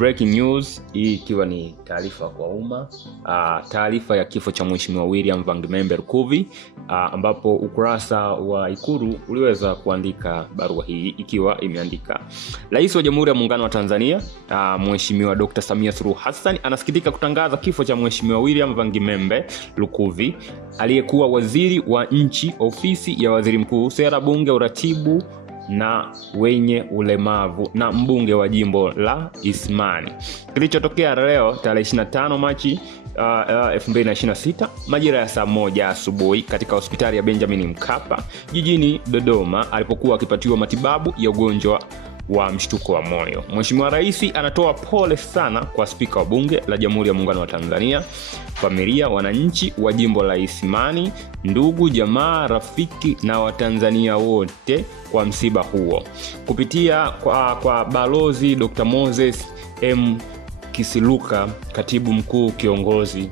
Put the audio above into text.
breaking news, hii ikiwa ni taarifa kwa umma. Taarifa ya kifo cha Mheshimiwa William Vangemembe Lukuvi, ambapo ukurasa wa Ikulu uliweza kuandika barua hii ikiwa imeandika: Rais wa Jamhuri ya Muungano wa Tanzania, Mheshimiwa Dr. Samia Suluhu Hassan anasikitika kutangaza kifo cha Mheshimiwa William Vangemembe Lukuvi, aliyekuwa waziri wa nchi, ofisi ya waziri mkuu, sera, bunge, uratibu na wenye ulemavu na mbunge wa jimbo la Isimani. Kilichotokea leo tarehe 25 Machi 2026 majira ya saa 1 asubuhi katika hospitali ya Benjamin Mkapa jijini Dodoma, alipokuwa akipatiwa matibabu ya ugonjwa wa mshtuko wa moyo. Mheshimiwa Rais anatoa pole sana kwa Spika wa Bunge la Jamhuri ya Muungano wa Tanzania, familia, wananchi wa jimbo la Isimani, ndugu, jamaa, rafiki na Watanzania wote kwa msiba huo. Kupitia kwa Balozi Dr. Moses M. Kisiluka, katibu mkuu kiongozi